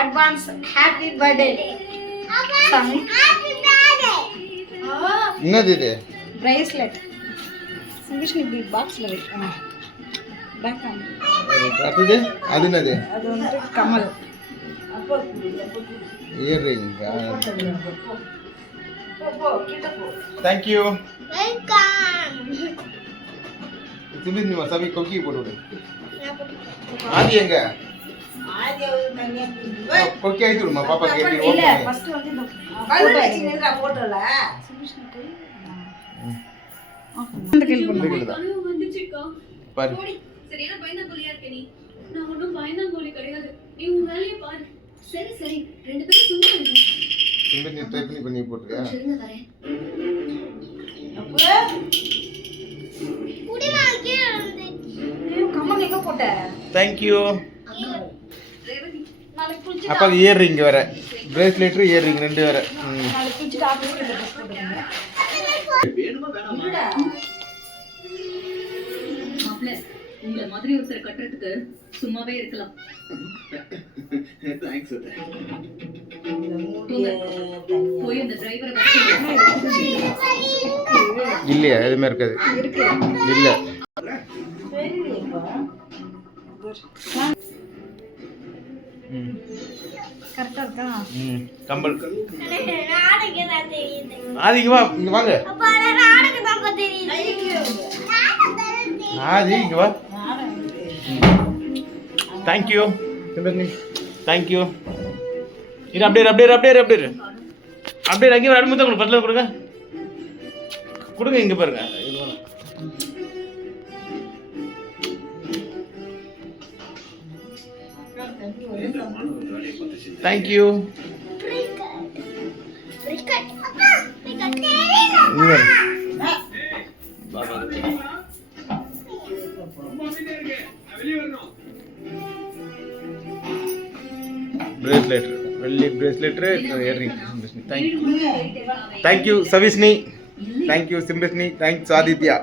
Advance happy birthday. Happy birthday. என்னது இது? Bracelet. சிங்கிஷ்னி இப்படி பாக்ஸ்ல வைக்கணும். பேக் ஆன். அது என்னது? அது வந்து கமல். இயரிங். Thank you. வெல்கம். சிம்பி நீ வசாபி கொக்கி போடு விடு. ஆதி எங்க? ஆதி ஒரு தனியா கொக்கி ஆயிட்டு விடுமா பாப்பா கேட்டி இல்ல ஃபர்ஸ்ட் வந்து இந்த பலூன் வச்சு நிக்கா போட்டல சிம்பிஷ்னுக்கு அந்த கேள் பண்ணுங்க வந்துச்சுக்கா பாரு சரியான பயந்தாங்கோலியா இருக்க நீ. நான் ஒன்றும் பயந்தாங்கோலி கிடையாது. நீ உன் வேலையை பாரு. சரி சரி 2 பேரும் சும்மா இருங்க. சிம்பி நீ டைப் பண்ணி போட்டுருக்க. சரிங்க வரேன். அப்போ குடி வாங்கி கமல் எங்க போட்ட? Thank you. ரேவதி நாளைக்கு குளிச்சு அப்பா இயரிங் வேற பிரேஸ்லெட் இயரிங் ரெண்டு வேற. நாளைக்கு குளிச்சு ஆபீஸ்க்கு ட்ரெஸ் போடுங்க. மாப்ள உங்களை மாதிரி ஒருத்தர் கட்டுறதுக்கு சும்மாவே இருக்கலாம். தேங்க்ஸ் போய் அந்த டிரைவரை இல்லையா எதுவுமே இருக்காது. இருக்கு. இல்ல கரெக்டா இருக்கா? கம்பல் நாளைக்கு நான் தெரியுது. ஆதிக்கு வா இங்க வாங்க. அப்பா நாளைக்கு தான் தெரியுது. ஆதி இங்க வா. Thank you Shimpi. Thank you. இது அப்படியே அங்கே ஒரு அனுமதி உங்களுக்கு பத்தல கொடுங்க இங்க பாருங்க. Thank you. பிரேஸ்லெட் வெள்ளி bracelet earring. Thank you Savishni. Thank you Simbishni. Thanks Aditya.